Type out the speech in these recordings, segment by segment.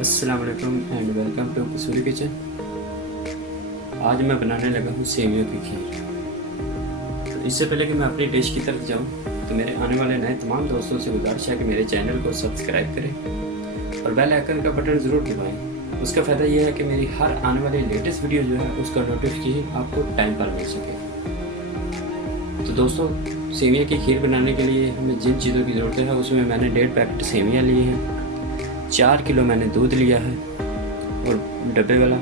अस्सलाम वालेकुम and welcome to Kasuri kitchen. आज मैं बनाने लगा हूँ सेवियों की खीर। तो इससे पहले कि मैं अपनी डिश की तरफ जाऊँ तो मेरे आने वाले नए तमाम दोस्तों से गुजारिश है कि मेरे चैनल को सब्सक्राइब करें और बेल आइकन का बटन ज़रूर दबाएं। उसका फ़ायदा यह है कि मेरी हर आने वाली लेटेस्ट वीडियो जो है उसका नोटिफिकेशन आपको टाइम पर मिल सके। तो दोस्तों, सेवियाँ की खीर बनाने के लिए हमें जिन चीज़ों की ज़रूरत है उसमें मैंने 1.5 पैकेट सेवियाँ लिए हैं, 4 किलो मैंने दूध लिया है और डब्बे वाला,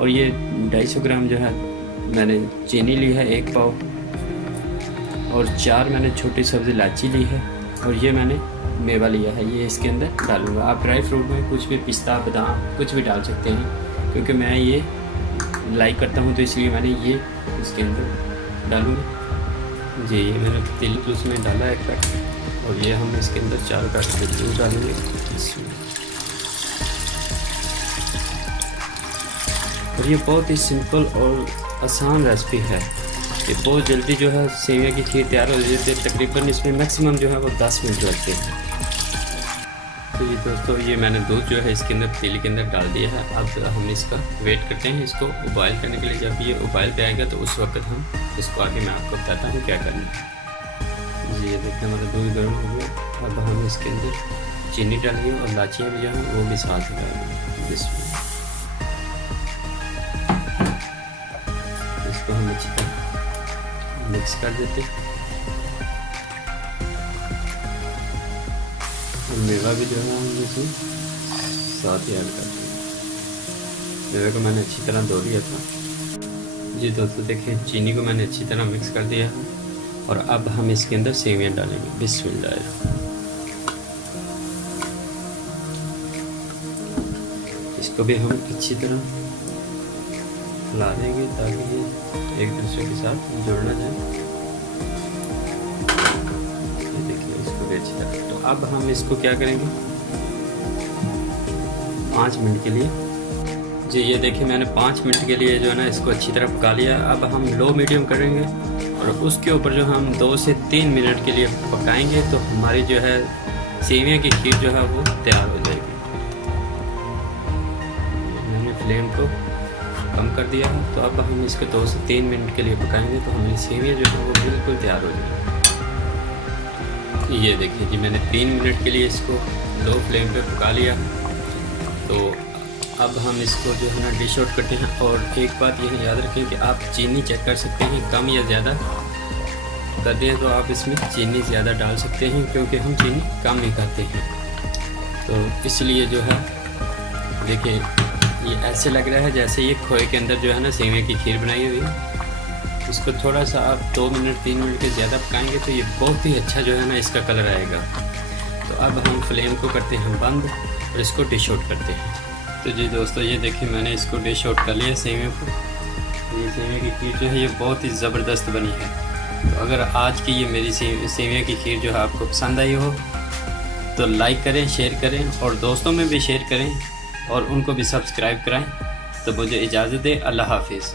और ये 250 ग्राम जो है मैंने चीनी ली है 1 पाव, और 4 मैंने छोटी सब्ज़ी इलायची ली है, और ये मैंने मेवा लिया है, ये इसके अंदर डालूँगा। आप ड्राई फ्रूट में कुछ भी पिस्ता बादाम कुछ भी डाल सकते हैं, क्योंकि मैं ये लाइक करता हूँ तो इसलिए मैंने ये इसके अंदर डालूँगा। जी, ये मैंने तिल उसमें डाला है 1 पैकेट, और ये हम इसके अंदर 4 पैकेट दूध डालेंगे इसमें। और ये बहुत ही सिंपल और आसान रेसिपी है, ये बहुत जल्दी जो है सेवियाँ की खीर तैयार हो जाती है। तकरीबन इसमें मैक्सिमम जो है वो 10 मिनट लगते हैं। तो ये दोस्तों, ये मैंने दूध जो है इसके अंदर पतीली के अंदर डाल दिया है। अब हम इसका वेट करते हैं, इसको उबाइल करने के लिए। जब ये उबाइल पे आएगा तो उस वक्त हम इसको आगे मैं आपको बताता हूँ क्या करना है। जी, ये देखते हैं हमारा दूध गर्म हो गया। अब हम इसके अंदर चीनी डालेंगे और इलायचियाँ भी जो हैं वो भी साथ डालेंगे। इसको हम अच्छी तरह मिक्स कर देते हैं। और मेवा भी जो है हम इसमें साथ ही ऐड कर देंगे। मेवे को मैंने अच्छी तरह धो लिया था। जी दोस्तों, देखिए चीनी को मैंने अच्छी तरह मिक्स कर दिया है, और अब हम इसके अंदर सेवियाँ डालेंगे। बिस्मिल्लाह। इसको भी हम अच्छी तरह हिला देंगे ताकि ये एक दूसरे के साथ जुड़ ना जाए। ये देखिए इसको भी अच्छी तरह। तो अब हम इसको क्या करेंगे, 5 मिनट के लिए। जी, ये देखिए मैंने 5 मिनट के लिए जो है ना इसको अच्छी तरह पका लिया। अब हम लो मीडियम करेंगे और उसके ऊपर जो हम 2 से 3 मिनट के लिए पकाएंगे तो हमारी जो है सेवियाँ की खीर जो है वो तैयार हो जाएगी। मैंने फ्लेम को कम कर दिया है, तो अब हम इसको 2 से 3 मिनट के लिए पकाएंगे तो हमारी सेवियाँ जो है वो बिल्कुल तैयार हो जाएगी। ये देखिए जी, मैंने 3 मिनट के लिए इसको लो फ्लेम पे पका लिया। तो अब हम इसको जो है ना डिश आउट करते हैं। और एक बात यह याद रखें कि आप चीनी चेक कर सकते हैं, कम या ज़्यादा कर दें तो आप इसमें चीनी ज़्यादा डाल सकते हैं, क्योंकि हम चीनी कम ही खाते हैं। तो इसलिए जो है देखिए ये ऐसे लग रहा है जैसे ये खोए के अंदर जो है ना सेवियाँ की खीर बनाई हुई है। इसको थोड़ा सा आप 2 मिनट 3 मिनट के ज़्यादा पकाएंगे तो ये बहुत ही अच्छा जो है ना इसका कलर आएगा। तो अब हम फ्लेम को करते हैं बंद और इसको डिश आउट करते हैं। तो जी दोस्तों, ये देखिए मैंने इसको डिश आउट कर लिया सेवियों को। ये सेवियाँ की खीर जो है ये बहुत ही ज़बरदस्त बनी है। तो अगर आज की ये मेरी सेवियाँ की खीर जो है आपको पसंद आई हो तो लाइक करें, शेयर करें और दोस्तों में भी शेयर करें और उनको भी सब्सक्राइब कराएं। तो मुझे इजाज़त दें। अल्लाह हाफिज़।